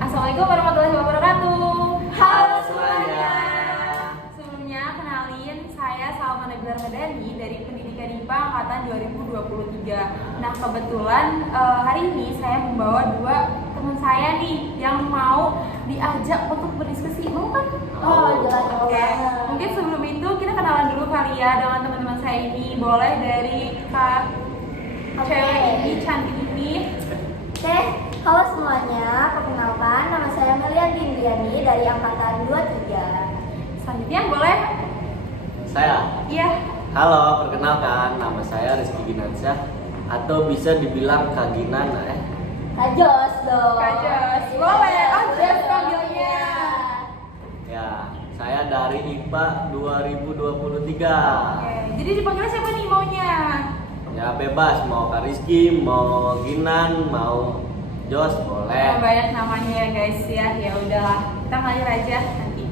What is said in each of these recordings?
Assalamualaikum warahmatullahi wabarakatuh. Halo semuanya. Sebelumnya kenalin, saya Salma Nabila Ramadhani dari Pendidikan IPA Angkatan 2023. Nah kebetulan hari ini saya membawa dua teman saya nih yang mau diajak untuk berdiskusi. Mau kan? Jelas. Oke. Mungkin sebelum itu kita kenalan dulu kali ya dengan teman-teman saya ini. Boleh dari Kak cewek ini, cantik ini. Oke, halo semuanya. Perkenalkan, nama saya Melian Dindiani dari Angkatan 23. Selanjutnya boleh? Saya. Iya. Halo, perkenalkan nama saya Rizky Ginansyah atau bisa dibilang Kak Ginan Kajos dong. Kajos. Boleh. Oh, Jos panggilnya. Ya, saya dari IPA 2023. Oke. Jadi dipanggilnya siapa nih maunya? Ya bebas, mau Kak Rizky, mau Ginan, mau Jos, boleh. Banyak namanya ya guys ya. Ya udahlah, kita ngalir aja nanti.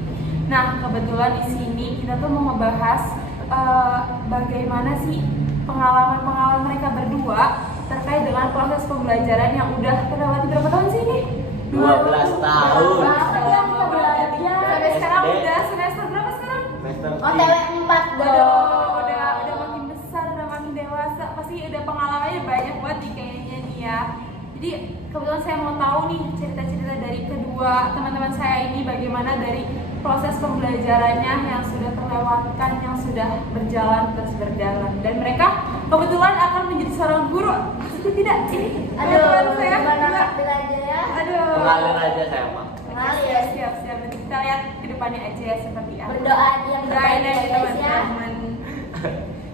Nah, kebetulan di sini kita tuh mau ngebahas bagaimana sih pengalaman-pengalaman mereka berdua terkait dengan proses pembelajaran yang udah terlewati berapa tahun sih ini? 12 tahun. Lama banget. Sampai sekarang SD. udah semester berapa sekarang? Semester OTW 4 dong. Udah makin besar, udah makin dewasa, pasti udah pengalamannya banyak banget nih kayaknya nih ya. Jadi kebetulan saya mau tahu nih cerita-cerita dari kedua teman-teman saya ini bagaimana dari proses pembelajarannya yang sudah terlewatkan, yang sudah berjalan terus berjalan, dan mereka kebetulan akan menjadi seorang guru. Pasti tidak? Ini Aduh, teman saya. gimana Gila. Kak belajar ya? Aduh. Mengalir aja saya mah. Mengalir. Siap. Nanti kita lihat ke depannya aja ya seperti apa. Berdoa aja yang Doain terbaik aja ya, guys, ya. teman-teman.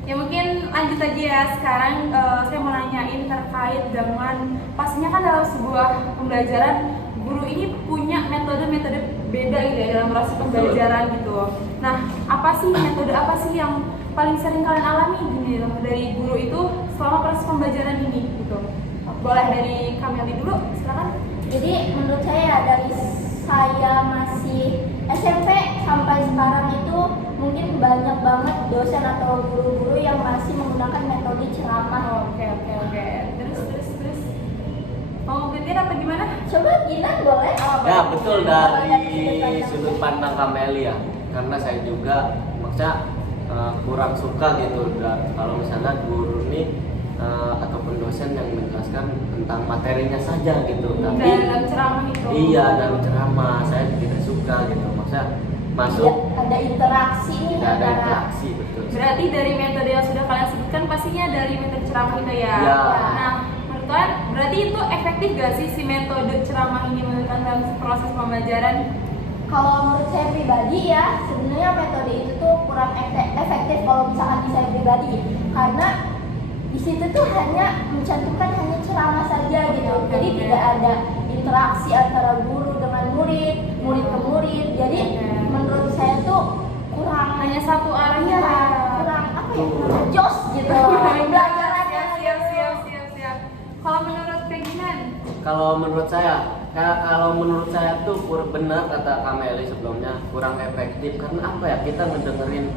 Ya mungkin lanjut aja ya. Sekarang saya mau nanyain terkait dengan pastinya kan dalam sebuah pembelajaran guru ini punya metode-metode beda gitu ya dalam proses pembelajaran gitu. Nah, metode apa sih yang paling sering kalian alami gini dari guru itu selama proses pembelajaran ini gitu? Boleh dari Kameli dulu, silakan. Jadi menurut saya dari saya masih SMP sampai sekarang itu mungkin banyak banget dosen atau guru-guru yang masih menggunakan metode ceramah. Oke. Terus. Mau gantian apa gimana? Coba Ginan boleh? Ya betul, dari sudut pandang Kameli ya, karena saya juga maksudnya kurang suka gitu kalau misalnya guru ini ataupun dosen yang menjelaskan tentang materinya saja gitu, tapi Dalam ceramah itu. iya dalam ceramah saya tidak suka gitu, maksudnya masuk Ya, ada interaksi nih tidak ada antara interaksi, betul. Berarti dari metode yang sudah kalian sebutkan pastinya dari metode ceramah itu ya. Ya. Nah, menurut kalian berarti itu efektif gak sih si metode ceramah ini menurut kalian dalam proses pembelajaran? kalau menurut saya pribadi ya sebenarnya metode itu tuh kurang efektif kalau misalkan di saya pribadi, karena di situ tuh hanya mencantumkan hanya ceramah saja gitu. Jadi Oke. tidak ada interaksi antara guru dengan murid, murid ke murid. Jadi Oke. menurut saya tuh kurang Hanya satu arah ya, gitu ya. kurang apa ya? Kurang jos gitu. Pembelajarannya. Siap. Kalau menurut keinginan? Kalau menurut saya tuh kurang benar kata Kameli sebelumnya, kurang efektif karena apa ya, kita ngedengerin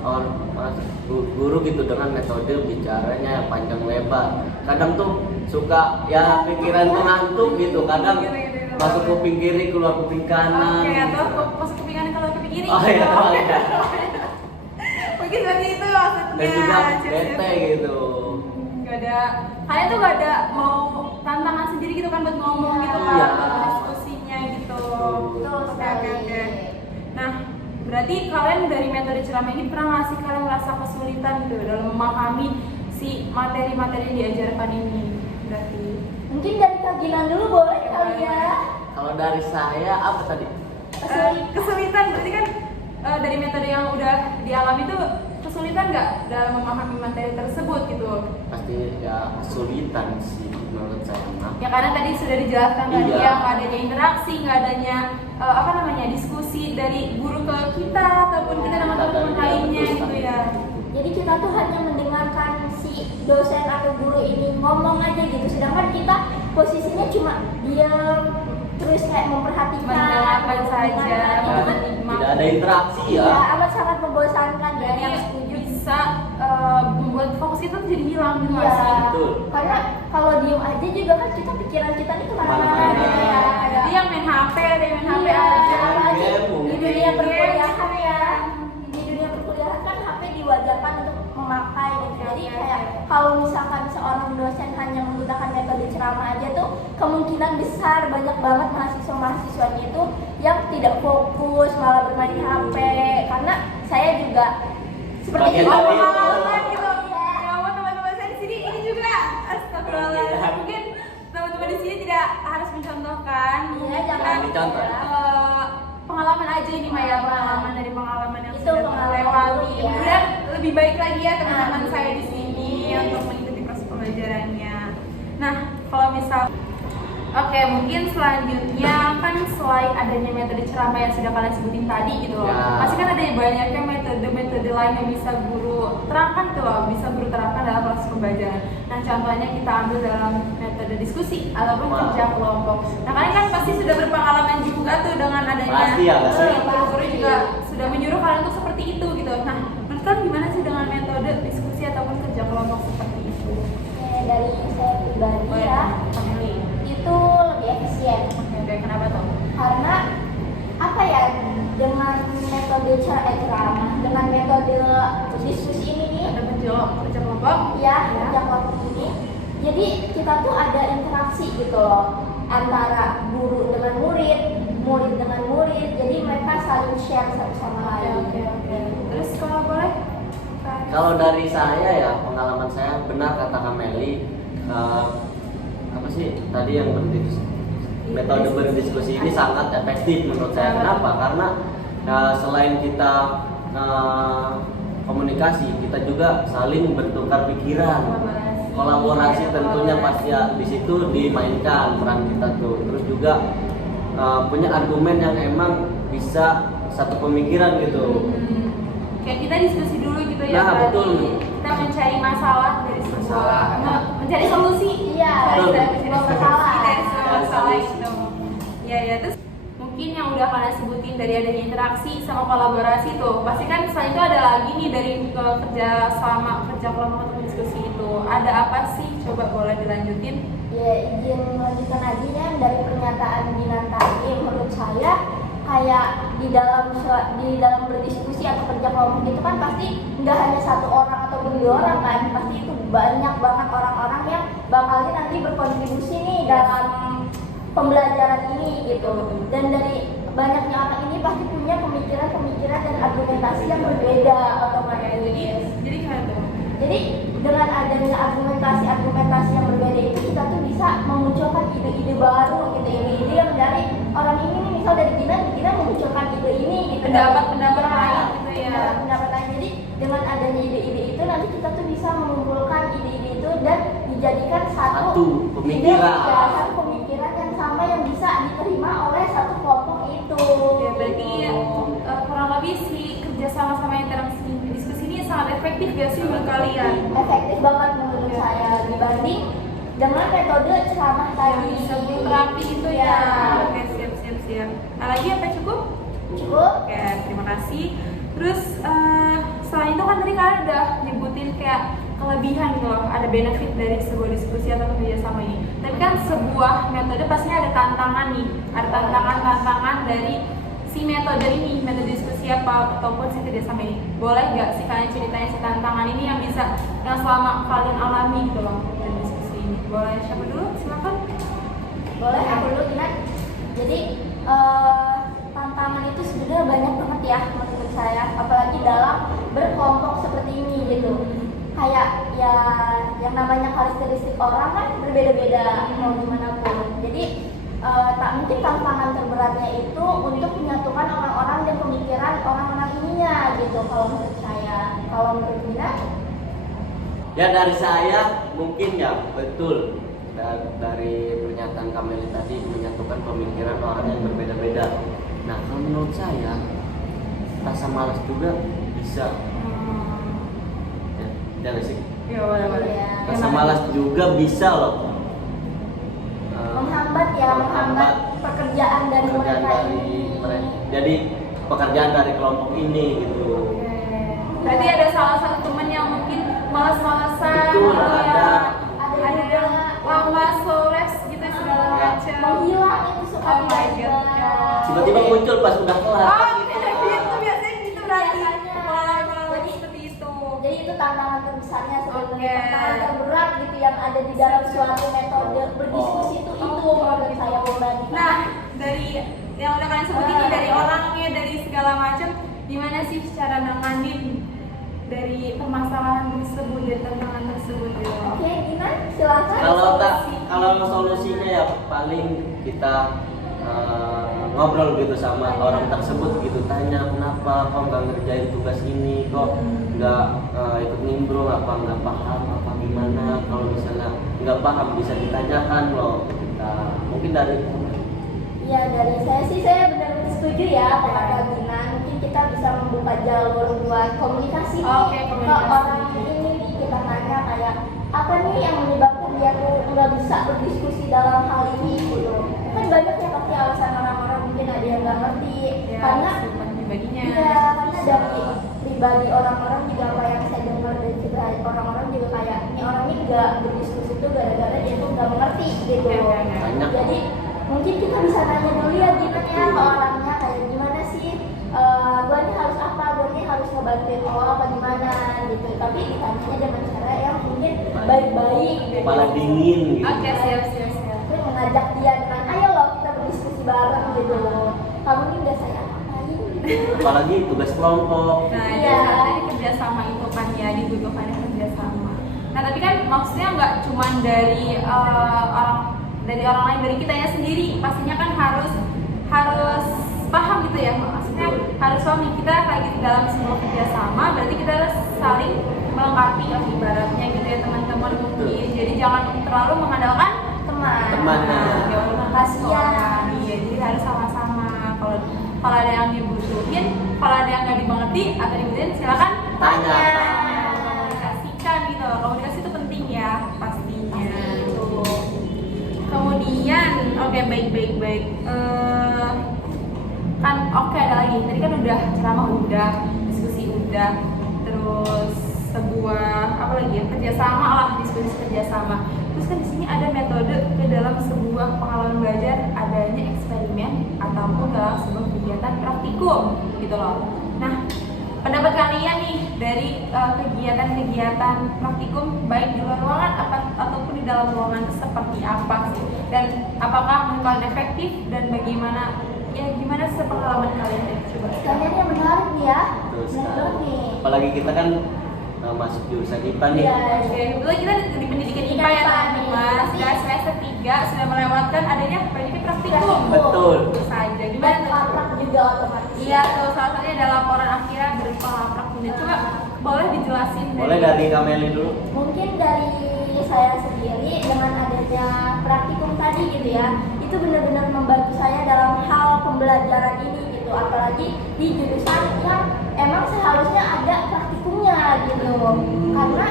guru gitu dengan metode bicaranya yang panjang lebar. Kadang tuh suka ya pikiran tuh ngantuk gitu, kadang Gitu. masuk kuping kiri keluar kuping kanan. Oke, atau gitu. masuk kuping kanan kalau kuping kiri. Oh iya, Mungkin seperti itu maksudnya. dan juga Siap. bete gitu. Kalian tuh gak ada mau tantangan sendiri gitu kan buat ngomong gitu kan, Iya. buat diskusinya gitu. Betul sekali. Oke. Nah, berarti kalian dari metode ceramah ini pernah nggak sih kalian merasa kesulitan gitu dalam memahami si materi-materi yang diajarkan ini? Berarti Mungkin dari Kak Ginan dulu boleh kali ya. Kalau dari saya apa tadi? kesulitan berarti kan dari metode yang udah dialami itu kesulitan nggak dalam memahami materi tersebut gitu? Pasti ya kesulitan sih menurut saya mah. Ya karena tadi sudah dijelaskan tadi Iya. ya nggak adanya interaksi, nggak adanya diskusi dari guru ke kita ataupun kita dengan teman-teman lainnya gitu ya. Jadi kita tuh hanya mendengarkan si dosen atau guru ini ngomong aja gitu, sedangkan kita posisinya cuma diam terus kayak memperhatikan, Mendengarkan saja, mendengarkan. menikmati. Tidak ada interaksi ya. Iya, amat sangat membosankan ya, Jadi yang setuju. bisa bisa membuat fokus itu jadi hilang gitu Iya. nggak sih? Betul. Karena kalau diem aja juga kan pikiran kita nih kemana-mana Kemana-mana. gitu ya. Jadi yang main HP, ada yang main HP Iya, aja. apalagi Game, di mungkin. dunia perkuliahan ya. Di dunia perkuliahan kan HP diwajarkan untuk memakai gitu. Jadi Oke, kayak oke. kalau misalkan seorang dosen hanya menggunakan metode ceramah aja tuh kemungkinan besar banyak banget mahasiswa-mahasiswanya itu yang tidak fokus malah bermain HP. Karena saya juga seperti Bagian itu. dari itu. Pengalaman gitu. Iya. Ya ampun teman-teman saya di sini ini juga astagfirullah. Mungkin teman-teman di sini tidak harus mencontohkan. Iya, jangan Kan, dicontoh. pengalaman aja ini Maya, pengalaman dari pengalaman yang Itu sudah pengalaman terlewati. dulu, ya. Kemudian lebih baik lagi ya teman-teman Nah, saya di sini iya. untuk mengikuti proses pembelajarannya. Nah, kalau misal Oke, mungkin selanjutnya kan selain adanya metode ceramah yang sudah kalian sebutin tadi gitu loh, Ya. pasti kan ada banyaknya metode-metode lain yang bisa guru terangkan gitu loh, bisa guru terapkan dalam proses pembelajaran. Nah, contohnya kita ambil dalam metode diskusi ataupun Wah. kerja kelompok. Nah, kalian kan pasti sudah berpengalaman juga tuh dengan adanya Pasti ya, pasti. guru juga sudah menyuruh kalian untuk seperti itu gitu. Nah, menurut kalian gimana sih dengan metode diskusi ataupun kerja kelompok seperti itu? Kayak dari saya pribadi ya, Family. itu lebih efisien. Oke, kenapa tuh? Karena apa ya, dengan metode ceramah, dengan metode diskusi ini nih, Ada kerja kelompok? ya kerja kelompok ini, jadi kita tuh ada interaksi gitu loh antara guru dengan murid, murid dengan murid, jadi mereka saling share satu sama lain. Oke. Terus kalau boleh? Kalau dari saya ya, pengalaman saya benar kata Kameli. Apa sih tadi yang metode berdiskusi ini sangat efektif menurut saya. Kenapa? Karena selain kita komunikasi, kita juga saling bertukar pikiran. Kolaborasi tentunya pasti ya, di situ dimainkan peran kita tuh. Terus juga punya argumen yang emang bisa satu pemikiran gitu. Kayak kita diskusi dulu gitu ya. Nah, berarti betul. Kita mencari masalah dari Masalah. mencari solusi. Iya, Betul. Dari sebuah masalah. dari sebuah Dari masalah solusi. itu. Iya ya. Terus mungkin yang udah kalian sebutin dari adanya interaksi sama kolaborasi tuh, pasti kan selain itu ada lagi nih dari kerja kelompok atau diskusi itu. Ada apa sih? Coba boleh dilanjutin. Ya, izin melanjutkan lagi ya dari pernyataan Dinan tadi. Menurut saya kayak di dalam berdiskusi atau kerja kelompok itu kan pasti nggak hanya satu orang atau dua orang kan, pasti itu banyak banget orang-orang yang bakalnya nanti berkontribusi nih dalam pembelajaran ini gitu. Dan dari banyaknya orang ini pasti punya pemikiran-pemikiran dan argumentasi yang berbeda otomatis. Jadi gimana tuh? Jadi dengan adanya argumentasi yang berbeda itu kita tuh bisa memunculkan ide-ide baru gitu, ide-ide yang dari orang ini nih, misal dari Dina memunculkan ide ini gitu. Pendapat-pendapat Ya, lain gitu ya. Pendapat lain. Jadi dengan adanya ide-ide itu nanti kita tuh bisa mengumpulkan ide-ide itu dan dijadikan Satu pemikiran. ide, ya, satu pemikiran yang sama yang bisa diterima oleh satu kelompok itu. Ya, berarti kurang lebih si kerja sama-sama interaksi diskusi ini sangat efektif ya sih menurut kalian? Efektif banget menurut saya dibanding dengan metode ceramah Yang tadi. bisa terapi itu ya. Oke, siap. Nah, lagi apa cukup? Cukup. Oke, terima kasih. Terus selain itu kan tadi kalian udah nyebutin kayak kelebihan gitu loh, ada benefit dari sebuah diskusi atau kerjasama ini. Tapi kan sebuah metode pastinya ada tantangan nih, ada tantangan dari si metode ini, metode diskusi ataupun si kerjasama ini. Boleh nggak sih kalian ceritain si tantangan ini yang selama kalian alami gitu loh dari diskusi ini? Boleh siapa dulu? Silakan. Boleh aku dulu Dinan. Jadi tantangan itu sebenarnya banyak banget ya menurut saya, apalagi dalam berkelompok seperti ini gitu. Kayak ya yang namanya karakteristik orang kan berbeda-beda mau dimanapun. Jadi tak mungkin tantangan terberatnya itu untuk menyatukan orang-orang dan pemikiran orang-orang ininya gitu kalau menurut saya. Kalau menurut Dina? Ya dari saya mungkin ya betul dari pernyataan Kameli tadi menyatukan pemikiran orang yang berbeda-beda. Nah kalau menurut saya rasa malas juga bisa. Ya nggak sih? Ya boleh. Iya. Rasa malas juga bisa loh. Menghambat pekerjaan dari pekerjaan mereka dari ini. jadi pekerjaan dari kelompok ini gitu. Berarti ada salah satu teman malas-malasan Betul, gitu ada. ya. Ada Ada juga yang lama sores gitu segala Ya. macam. menghilang itu suka Oh my tiba-tiba. God. Tiba-tiba muncul pas udah kelar. Oh, gitu. gitu biasanya gitu berarti. Biasanya. Pengalaman Jadi- seperti itu. Jadi itu tantangan terbesarnya sebenarnya, Oke. tantangan terberat gitu yang ada di dalam suatu metode berdiskusi itu menurut saya pribadi. Nah, dari yang udah kalian sebut ini, dari orangnya, dari segala macam, gimana sih cara nanganin dari permasalahan tersebut dan tantangan tersebut gitu? Oke, Gina, silakan. Kalau solusinya ya paling kita ngobrol gitu sama orang tersebut gitu, tanya kenapa kok nggak ngerjain tugas ini, kok nggak ikut nimbrung, apa nggak paham apa gimana. Kalau misalnya nggak paham bisa ditanyakan loh kita, mungkin dari Ya dari saya sih saya benar-benar setuju ya kata Gina. Mungkin kita bisa membuka jalur buat komunikasi nih Oke, ke komunikasi. orang ini nih, kita tanya kayak apa nih yang menyebabkan dia tuh nggak bisa berdiskusi dalam hal ini gitu. Kan banyak ya pasti alasan orang-orang, mungkin ada yang nggak ngerti Ya, karena pribadinya. iya karena dari pribadi orang-orang juga apa yang saya dengar dari cerita orang-orang juga kayak ini orang ini nggak berdiskusi tuh gara-gara dia tuh nggak mengerti gitu. banyak. Jadi mungkin kita bisa nanya dulu ya gimana ya ke orangnya kayak gimana sih gue ini harus apa, gue ini harus ngebantuin lo apa gimana gitu. Tapi ditanyanya dengan cara yang mungkin baik-baik gitu. kepala dingin gitu. Oke, siap. Terus mengajak dia dengan ayo lo kita berdiskusi bareng gitu. Kamu ini nggak saya apain gitu. Apalagi tugas kelompok. Nah, Iya. jadi kerjasama itu kan ya, dibutuhkannya kerjasama. Nah, tapi kan maksudnya nggak cuma dari orang lain, dari kitanya sendiri pastinya kan harus paham gitu ya, maksudnya harus paham nih, kita lagi dalam sebuah kerjasama, berarti kita harus saling melengkapi lah ibaratnya gitu ya teman-teman mungkin. Jadi jangan terlalu mengandalkan Teman. Nah, jangan terima kasih Iya. orang. Iya, jadi harus sama-sama. Kalau ada yang dibutuhin, kalau ada yang nggak dimengerti atau dibutuhin, silakan Tanya. komunikasikan gitu. Komunikasi itu penting ya pastinya. Gitu. Kemudian, oke baik. Kan oke ada lagi. Tadi kan udah ceramah udah, diskusi udah, terus sebuah apa lagi ya, kerjasama lah, diskusi kerjasama. Terus kan di sini ada metode ke dalam sebuah pengalaman belajar, adanya eksperimen ataupun dalam sebuah kegiatan praktikum gitu loh. Nah, pendapat kalian nih dari kegiatan-kegiatan praktikum baik di luar ruangan ataupun di dalam ruangan itu seperti apa sih? Dan apakah menurut kalian efektif dan bagaimana? Ya gimana sepengalaman kalian deh? Coba. Pertanyaannya menarik nih ya. Betul Menarik sekali. nih. Apalagi kita kan masuk jurusan IPA nih. Iya. Oke, kebetulan kita di pendidikan IPA ya teman-teman. Sudah semester 3 sudah melewatkan adanya pendidikan praktikum. Betul. Tentu saja. Dan Gimana tuh? laprak juga otomatis. Iya, tuh salah satunya ada laporan akhirnya berupa laprak ini. Coba boleh dijelasin Boleh dari Kameli dulu. Mungkin dari saya sendiri dengan adanya praktikum tadi gitu ya, itu benar-benar membantu saya dalam hal pembelajaran ini gitu, apalagi di jurusan yang emang seharusnya ada praktikumnya gitu. Karena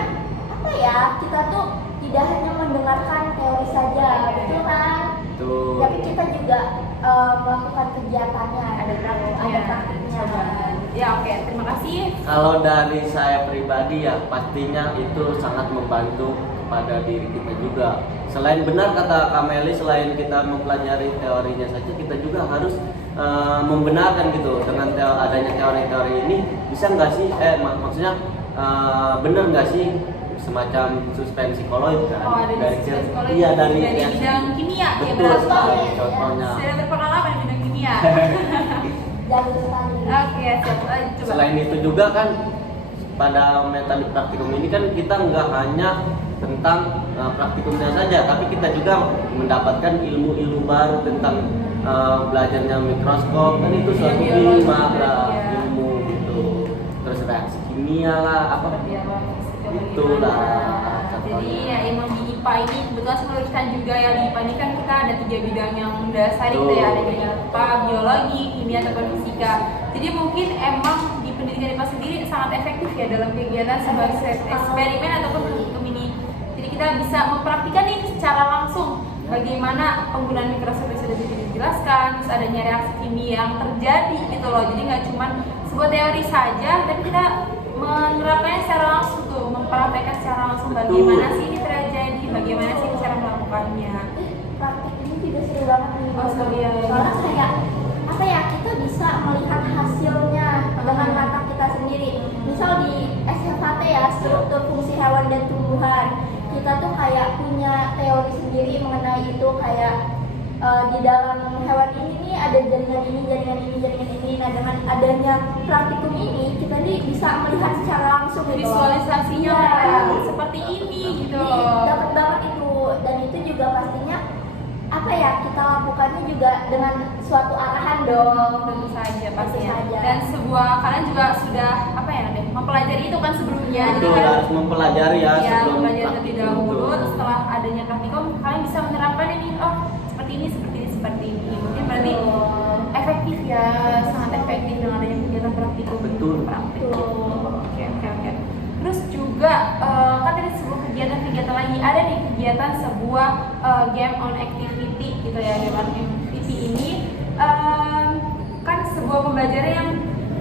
apa ya, kita tuh tidak hanya mendengarkan teori saja, betul kan? Tuh. Tapi kita juga melakukan kegiatannya, ada praktiknya. Ya oke, terima kasih. Kalau dari saya pribadi ya pastinya itu sangat membantu kepada diri kita juga. Selain benar kata Kameli, selain kita mempelajari teorinya saja, kita juga harus membenarkan gitu dengan adanya teori-teori ini. Bisa nggak sih? Maksudnya benar nggak sih semacam suspensi koloid kan? Oh, ada dari diskusi psikologi. iya dari bidang kimia. Ya, betul berarti. sekali contohnya. Sudah berpengalaman di bidang kimia. Jalur sekali. Oke, siap. Coba. Selain itu juga kan pada metode praktikum ini kan kita nggak hanya tentang praktikumnya saja, tapi kita juga mendapatkan ilmu-ilmu baru tentang belajarnya mikroskop, kan itu suatu biologi, ilmu lah, ya. ilmu gitu. Terus reaksi kimia lah, apa itulah. Jadi ya emang di IPA ini kebetulan saya meluruskan juga ya, di IPA ini kan kita ada 3 bidang yang dasar gitu ya, ada IPA, biologi, kimia ataupun fisika. Jadi mungkin emang di pendidikan IPA sendiri sangat efektif ya dalam kegiatan sebuah eksperimen ataupun praktikum ini. Jadi kita bisa mempraktikkan nih secara langsung bagaimana penggunaan mikroskop yang sudah dijelaskan, terus adanya reaksi kimia yang terjadi gitu loh. Jadi nggak cuma sebuah teori saja, tapi kita menerapkannya secara langsung tuh, mempraktekkan secara langsung Betul. bagaimana sih ini terjadi, bagaimana sih cara melakukannya. Praktik ini juga seru banget nih. Oh, seru ya. Soalnya kayak apa ya, kita bisa melihat hasilnya dengan mata kita sendiri. Misal di SFHT ya, struktur fungsi hewan dan tumbuhan, kita tuh kayak punya teori sendiri mengenai itu, kayak di dalam hewan ini nih ada jaringan ini, jaringan ini, jaringan ini. Nah, dengan adanya praktikum ini kita nih bisa melihat secara langsung gitu loh. Visualisasinya Iya. mereka seperti ini gitu loh. Dapat banget itu, dan itu juga pastinya apa ya, kita lakukannya juga dengan suatu arahan dong. Tentu saja pastinya. Tentu saja. Dan sebuah kalian juga sudah apa ya deh mempelajari itu kan sebelumnya. Betul, kan harus mempelajari ya ya, sebelum belajar terlebih praktikum dahulu. itu. Setelah adanya praktikum, kalian bisa menerapkan ini. Oh, seperti ini, seperti ini, seperti ini. Mungkin berarti efektif ya, sangat efektif dengan adanya kegiatan praktikum. Betul. Praktik. Betul. Oke, oke, oke. Terus juga kan tadi sebuah kegiatan-kegiatan lagi ada nih kegiatan sebuah game on activity gitu ya. Game on activity ini kan sebuah pembelajaran yang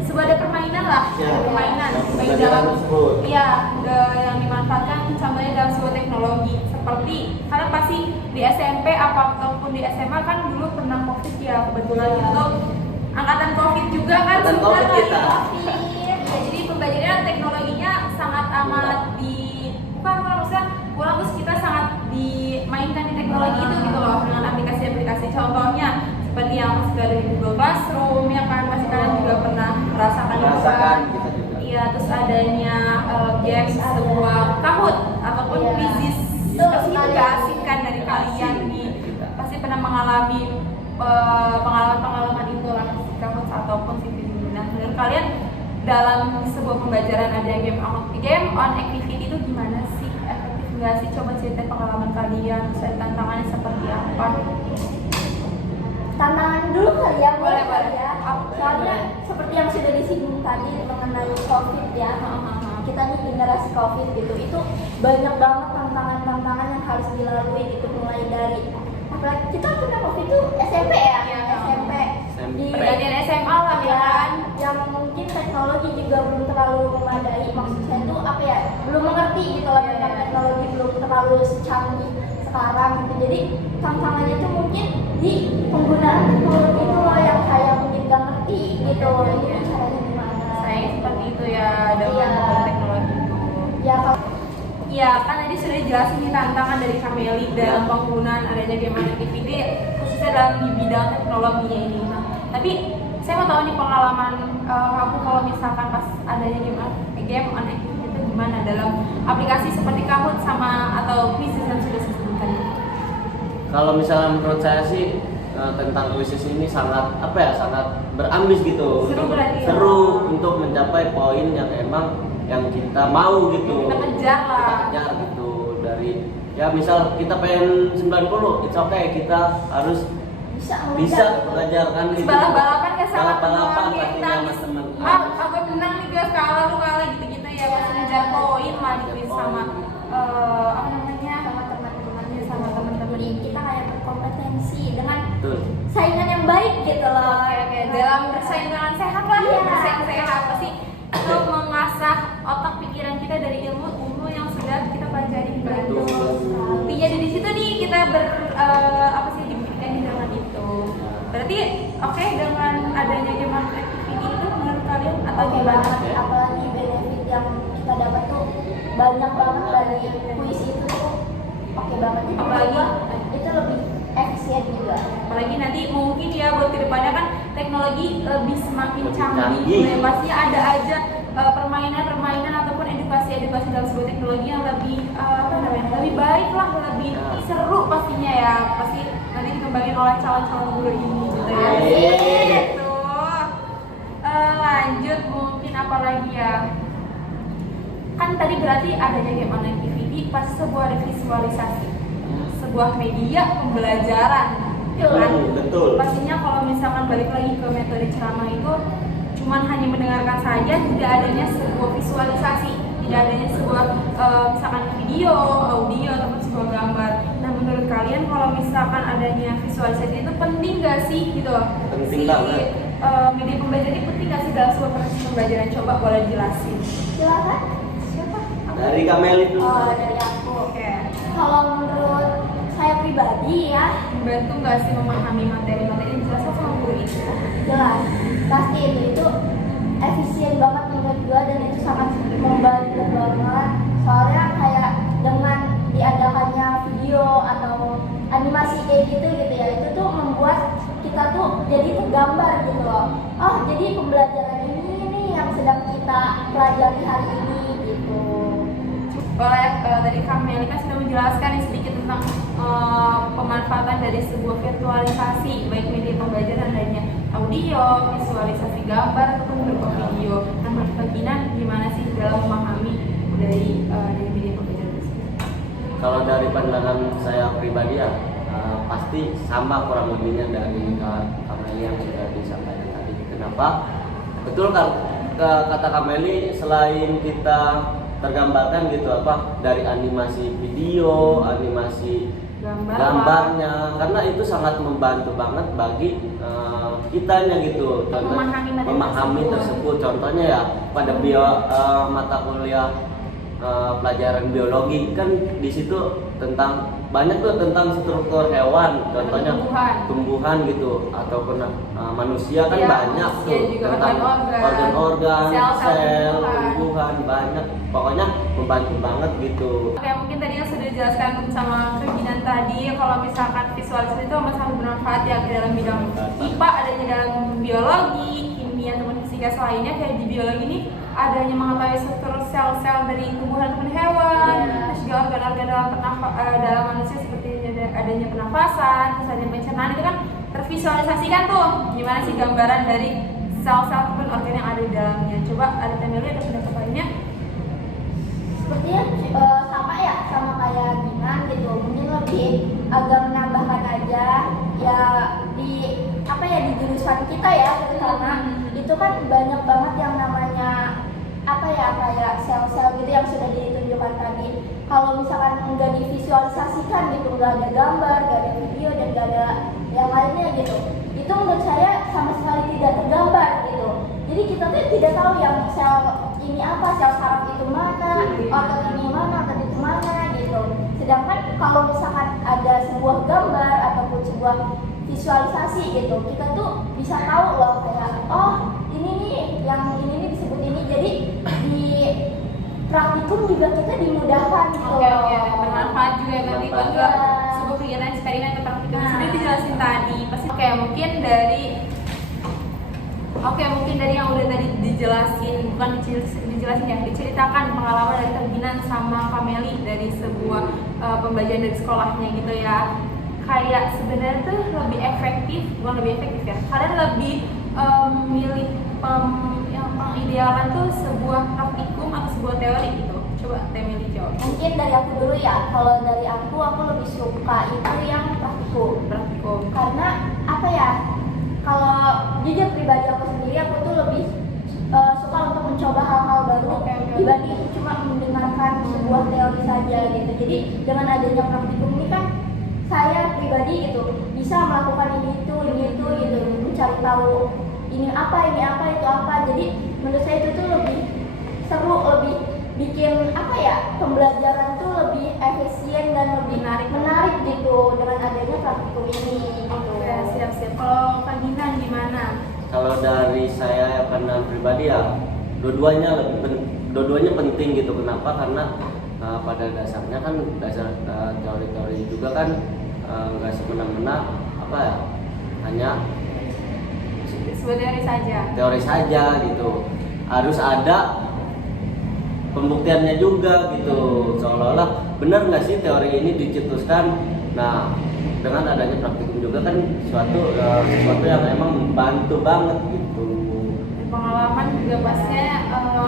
sebuah ada permainan lah, Ya, permainan baik pembelajaran dalam tersebut. iya yang dimanfaatkan contohnya dalam sebuah teknologi seperti kalian pasti di SMP ataupun di SMA kan dulu pernah COVID ya, kebetulan itu angkatan COVID juga kan Angkatan sebentar COVID lagi kita. COVID. Ya, jadi pembelajaran teknologinya sangat amat bukan maksudnya kurang, terus kita sangat dimainkan di teknologi itu gitu loh dengan aplikasi-aplikasi, contohnya seperti yang masih ada di Google Classroom ya kan, pasti kalian juga pernah merasakan Merasakan juga. kita juga. Iya, terus adanya game sebuah Kahoot ataupun Iya. quizzes. Betul Pasti sekali. juga asik kan dari kalian nih. Pasti pernah mengalami pengalaman-pengalaman itu lah si Kahoot ataupun si quizzes. Nah, menurut kalian dalam sebuah pembelajaran ada game on activity itu gimana sih? Efektif nggak sih? Coba ceritain pengalaman kalian, terus tantangannya seperti apa? Tantangan dulu kali ya, Boleh, kali boleh. ya. Boleh, Soalnya boleh. seperti yang sudah disinggung tadi mengenai COVID ya, kita nih generasi COVID gitu, itu banyak banget tantangan-tantangan yang harus dilalui gitu, mulai dari apalagi kita punya COVID itu SMP ya, Iya. SMP di Pergantian SMA lah ya kan? yang mungkin teknologi juga belum terlalu memadai, maksud saya tuh apa ya, belum mengerti gitu loh tentang teknologi, belum terlalu secanggih sekarang gitu. Jadi tantangannya tuh mungkin di penggunaan teknologi itu loh yang saya mungkin gak ngerti gitu, itu caranya gimana. Sayang seperti itu ya dengan Iya. teknologi itu. Ya kalau Iya, kan tadi sudah dijelasin nih tantangan dari Kameli dalam penggunaan adanya game on activity khususnya dalam di bidang teknologinya ini. Nah, tapi saya mau tahu nih pengalaman kamu kalau misalkan pas adanya game on activity itu gimana dalam aplikasi seperti Kahoot sama atau quizzes yang sudah disebutkan. Kalau misalnya menurut saya sih tentang quizzes ini sangat apa ya, sangat berambis gitu. Seru berarti ya? Seru untuk mencapai poin yang emang yang kita mau gitu. Kita kejar lah. Kita kejar gitu dari ya misal kita pengen 90, it's okay, kita harus bisa belajar kan Terus gitu. balap-balapan kan sama Balap-balapan teman, kayak pastinya kita sama teman. aku menang nih guys, kalah lu kalah gitu-gitu ya, pasti ngejar poin lah di quiz sama apa namanya sama teman-temannya, sama teman-teman Jadi kita kayak berkompetensi dengan Betul. saingan yang baik gitu loh. Oke, dalam bersaing dengan sehat lah, Iya. bersaing sehat pasti untuk mengasah otak pikiran kita dari ilmu yang sudah kita pelajari di Betul. buktinya di situ nih kita apa sih diberikan di dalam itu. Berarti oke, dengan adanya game activity itu menurut kalian atau Oke gimana? banget, apalagi benefit yang kita dapat tuh banyak banget dari kuis itu tuh. Oke banget, itu Apalagi? itu lebih efisien juga. Apalagi nanti mungkin ya buat kedepannya kan teknologi lebih semakin Lebih canggih, canggih. ya, pasti ada aja permainan-permainan ataupun edukasi-edukasi dalam sebuah teknologi yang lebih apa namanya, lebih baik lah, lebih Ya. seru pastinya ya, pasti nanti dikembangin oleh calon-calon guru ini gitu ya. Yeay. Gitu. Lanjut mungkin apa lagi ya? Kan tadi berarti adanya game on activity pas sebuah revisualisasi, sebuah media pembelajaran, ya kan? Betul. Pastinya kalau misalkan balik lagi ke metode ceramah itu cuman hanya mendengarkan saja, tidak adanya sebuah visualisasi, tidak adanya sebuah misalkan video, audio ataupun sebuah gambar. Nah, menurut kalian kalau misalkan adanya visualisasi itu penting gak sih gitu? Penting si banget. media pembelajaran ini penting nggak sih dalam sebuah proses pembelajaran? Coba boleh jelasin. Silakan. Siapa? Dari Kameli dulu. Oh, dari aku. Oke. Kalau menurut saya pribadi ya, Membantu nggak sih memahami materi-materi yang dijelaskan sama guru itu? jelas pasti itu efisien banget menurut gua, dan itu sangat membantu banget. Soalnya kayak dengan diadakannya video atau animasi kayak gitu ya, itu tuh membuat kita tuh jadi tergambar gitu loh. Oh, jadi pembelajaran ini nih yang sedang kita pelajari hari ini gitu. Boleh, tadi Kak Melika sudah menjelaskan nih sedikit tentang pemanfaatan dari sebuah virtualisasi, baik media pembelajaran adanya audio, visualisasi gambar, ataupun berupa video. Nah, menurut Kak Gina, gimana sih dalam memahami dari media pembelajaran tersebut? Kalau dari pandangan saya pribadi ya, pasti sama kurang lebihnya dari Kameli yang sudah disampaikan tadi. Kenapa? Betul kan kata Kameli, selain kita tergambarkan gitu apa dari animasi video, animasi gambarnya, karena itu sangat membantu banget bagi kitanya gitu. Memahami tersebut. Contohnya ya pada mata kuliah pelajaran biologi kan di situ tentang banyak tuh tentang struktur hewan, contohnya tumbuhan gitu, ataupun manusia kan ya, banyak tuh juga tentang organ-organ, sel, tumbuhan banyak, pokoknya membantu banget gitu. Oke, mungkin tadi yang sudah dijelaskan sama Keginan tadi, kalau misalkan visualisasi itu sangat bermanfaat ya dalam bidang IPA, adanya dalam biologi, kimia, ataupun fisika lainnya. Kayak di biologi ini adanya mengetahui struktur sel-sel dari tumbuhan ataupun hewan, terus juga organ-organ dalam manusia seperti adanya pernafasan, terus adanya pencernaan, itu kan tervisualisasikan tuh gimana sih gambaran dari sel-sel ataupun organ yang ada di dalamnya. Coba ada Temeli atau pendapat lainnya? Sepertinya sama kayak Ginan gitu, mungkin lebih agak menambahkan aja ya di di jurusan kita ya, terutama itu kan banyak banget yang namanya kayak sel-sel gitu yang sudah ditunjukkan tadi. Kalau misalkan nggak divisualisasikan gitu, nggak ada gambar, nggak ada video, dan nggak ada yang lainnya gitu, itu menurut saya sama sekali tidak tergambar gitu. Jadi kita tuh tidak tahu yang sel ini apa, sel saraf itu mana, otot ini mana, otot itu mana gitu. Sedangkan kalau misalkan ada sebuah gambar ataupun sebuah visualisasi gitu, kita tuh bisa tahu loh kayak, oh ini nih, yang ini nih disebut ini. Jadi di praktikum juga kita dimudahkan gitu. Oke, bermanfaat juga ya nanti buat sebuah kegiatan eksperimen atau praktikum. Sudah dijelasin tadi pasti. Mungkin dari yang udah tadi dijelasin, bukan dijelasin ya, diceritakan pengalaman dari Keginan sama Kameli dari sebuah pembelajaran dari sekolahnya gitu ya. Kayak sebenarnya tuh lebih efektif, bukan lebih efektif ya, kalian lebih memilih yang pengidealan tuh sebuah praktikum atau sebuah teori gitu. Coba Temeli jawab. Mungkin dari aku dulu ya. Kalau dari aku lebih suka itu yang praktikum. Karena kalau jujur pribadi aku sendiri, aku tuh lebih suka untuk mencoba hal-hal baru dibanding cuma mendengarkan sebuah teori saja gitu. Jadi dengan adanya praktikum ini kan saya pribadi gitu bisa melakukan ini itu gitu, mencari tahu ini apa, itu apa. Jadi menurut saya itu tuh lebih seru, lebih bikin pembelajaran tuh lebih efisien dan lebih menarik gitu dengan adanya praktikum ini gitu. Siap. Kalau Kak Gina gimana? Kalau dari saya pandangan pribadi ya, dua-duanya penting gitu. Kenapa? Karena pada dasarnya kan teori-teori juga kan nggak semena-mena hanya sebuah teori saja gitu. Harus ada pembuktiannya juga gitu, seolah-olah benar nggak sih teori ini dicetuskan. Nah, dengan adanya praktikum juga kan sesuatu yang emang membantu banget gitu. Pengalaman juga pastinya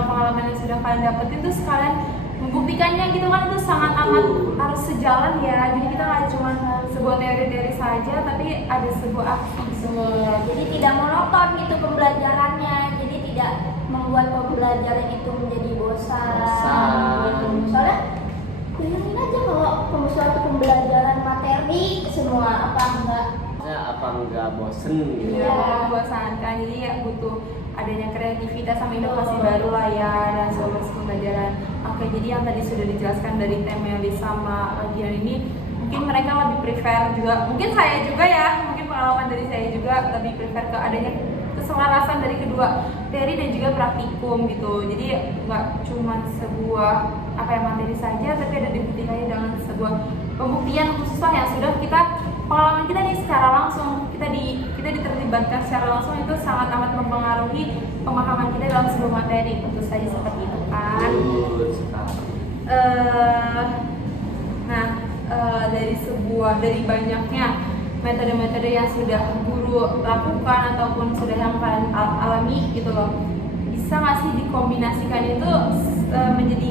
pengalaman yang sudah kalian dapetin tuh sekalian membuktikannya gitu kan, itu sangat amat harus sejalan ya. Jadi kita nggak cuma sebuah teori-teori saja, tapi ada sebuah aksi semua. Jadi tidak monoton gitu pembelajarannya, jadi tidak membuat pembelajaran itu menjadi bosan. Soalnya bayangin aja kalau suatu pembelajaran materi semua, apa enggak? apa nggak bosen gitu. Ya, membosankan. Jadi ya butuh adanya kreativitas sama inovasi baru lah ya, dan solusi pembelajaran. Oke, jadi yang tadi sudah dijelaskan dari Temeli sama Gian ini, mungkin mereka lebih prefer juga, mungkin saya juga ya, mungkin pengalaman dari saya juga lebih prefer ke adanya keselarasan dari kedua teori dan juga praktikum gitu. Jadi nggak cuma sebuah apa yang materi saja, tapi ada dibuktikannya dengan sebuah pembuktian khusus lah yang sudah kita pengalaman kita nih secara langsung, kita diterlibatkan secara langsung, itu sangat amat mempengaruhi pemahaman kita dalam sebuah materi, tentu saja seperti itu kan. Betul sekali. Dari banyaknya metode-metode yang sudah guru lakukan ataupun sudah yang kalian alami gitu loh, bisa nggak sih dikombinasikan itu menjadi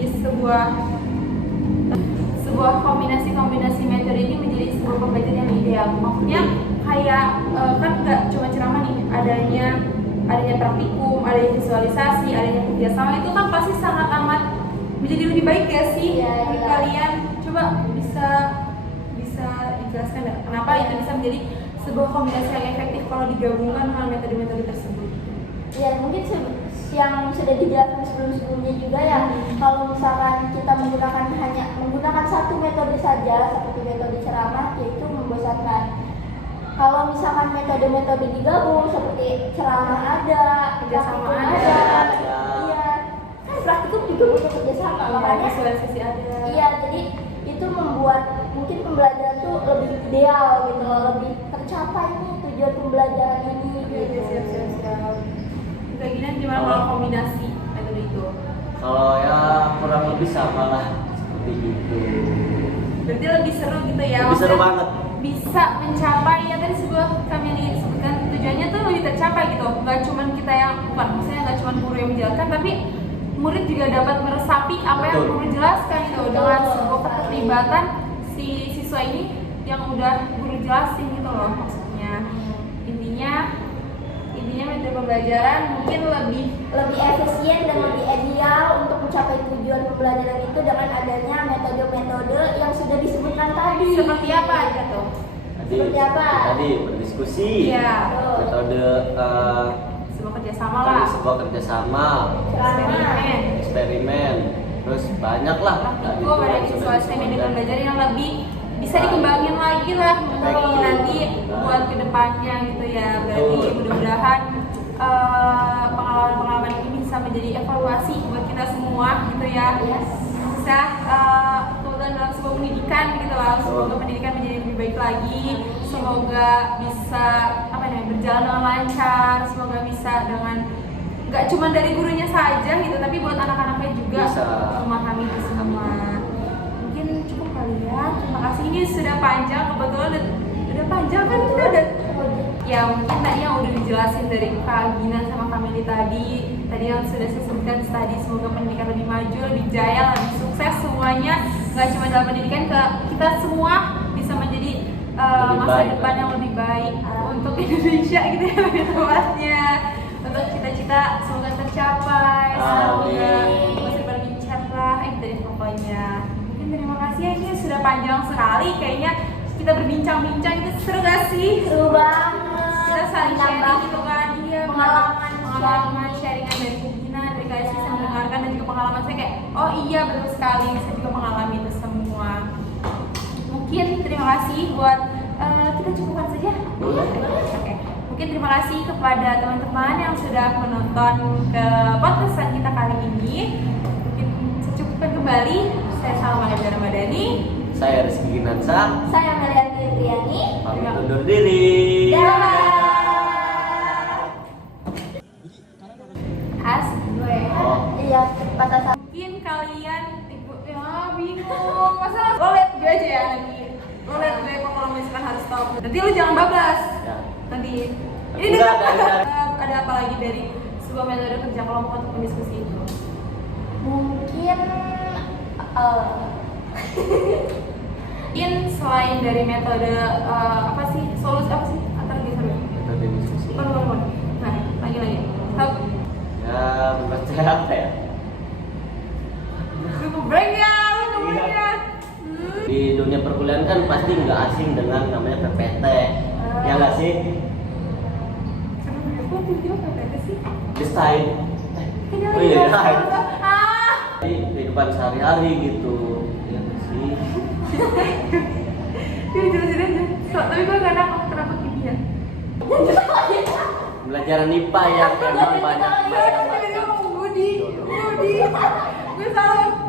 sebuah kombinasi metode ini menjadi sebuah pembelajaran yang ideal. Maksudnya kayak kan nggak cuma ceramah nih, adanya praktikum, adanya visualisasi, adanya kerjasama, itu kan pasti sangat amat menjadi lebih baik ya sih. Kalian coba bisa dijelaskan nggak kenapa itu bisa menjadi sebuah kombinasi yang efektif kalau digabungkan dengan metode-metode tersebut? Ya mungkin yang sudah dijelaskan sebelumnya juga ya, kalau misalkan kita menggunakan satu metode saja seperti metode ceramah, yaitu membosankan. Kalau misalkan metode-metode digabung seperti ceramah ada, Kerjasama praktikum ada. iya kan praktikum juga butuh kerjasama, makanya visualisasi ada. iya, jadi itu membuat mungkin pembelajaran tuh lebih ideal gitu, lebih tercapai nih tujuan pembelajaran ini gitu. Siap. Kayak gini gimana kalau kombinasi metode itu? Kalau ya kurang lebih sama lah seperti itu. Berarti lebih seru gitu ya? Lebih seru Maksudnya banget. Bisa mencapai ya tadi sebuah kami disebutkan tujuannya tuh lebih tercapai gitu. Nggak cuma kita yang maksudnya nggak cuma guru yang menjelaskan, tapi murid juga dapat meresapi apa yang Betul. guru jelaskan gitu dengan sebuah keterlibatan si siswa ini yang udah guru jelasin gitu loh maksudnya. Intinya metode pembelajaran mungkin lebih Efisien dan lebih ideal untuk mencapai tujuan pembelajaran itu dengan adanya metode-metode yang sudah disebutkan tadi. seperti apa aja tuh? Seperti apa? Tadi berdiskusi. Iya. Metode Sebuah kerjasama lah. sebuah kerjasama, eksperimen, terus banyak lah. Tadi Praktikum, tuh ada yang sudah visualisasi media disebutkan. pembelajaran yang lebih bisa dikembangin lagi lah nanti buat kedepannya gitu ya. Berarti Betul. mudah-mudahan pengalaman-pengalaman ini bisa menjadi evaluasi buat kita semua gitu ya. Bisa kebetulan dalam sebuah pendidikan gitu lah. Semoga pendidikan menjadi lebih baik lagi. Semoga bisa berjalan dengan lancar. Semoga bisa dengan nggak cuma dari gurunya saja gitu, tapi buat anak-anaknya juga Bisa. memahami itu semua. Mungkin cukup kali ya. Terima kasih, ini sudah panjang, kebetulan udah panjang kan kita udah. Ya mungkin tadi yang udah dijelasin dari Kak Gina sama Kameli tadi yang sudah saya sebutkan tadi, semoga pendidikan lebih maju, lebih jaya, lebih sukses semuanya. Nggak cuma dalam pendidikan, kita semua bisa menjadi masa baik, depan yang lebih baik untuk Indonesia gitu ya, lebih tepatnya. Untuk cita-cita semoga tercapai, semoga masa depan lebih cerah, gitu deh pokoknya. Mungkin terima kasih ya, ini sudah panjang sekali kayaknya kita berbincang-bincang, itu seru gak sih? Seru banget. Kita saling sharing gitu kan, iya, Pengalaman sharingan dari Gina, dari Kak Esi, saya mendengarkan dan juga pengalaman saya kayak, oh iya betul sekali, saya juga mengalami itu semua. Mungkin terima kasih buat kita cukupkan saja. Oke. Mungkin terima kasih kepada teman-teman yang sudah menonton ke podcastan kita kali ini. Mungkin saya cukupkan kembali. Saya Salma Ramadhani. Saya Rizky Ginansa. Saya Melianti Triani. Pamit undur diri. Iya, patah satu. Mungkin kalian ya bingung. Masalah lo lihat gue aja ya nanti. Lo lihat gue kok kalau misalkan harus stop. Nanti lo jangan bablas. Ya. Nanti. Ini Enggak, ada apa lagi dari sebuah metode kerja kelompok untuk berdiskusi? Mungkin Mungkin selain dari metode apa sih solusi apa sih antar geser? Metode diskusi. Bukan. Nah, lagi. Stop. Ya, menurut saya apa ya? Lu ngeblank ya, Di dunia perkuliahan kan pasti nggak asing dengan namanya PPT. Ya nggak sih? Kok tiba-tiba kata sih? Desain. Kayaknya Oh iya, lagi desain. ah. Di kehidupan sehari-hari gitu. Ya nggak sih. Jadi jelasin aja. Tapi gue gak nangkep kenapa gini ya. Pelajaran IPA yang emang banyak Budi, gue salah.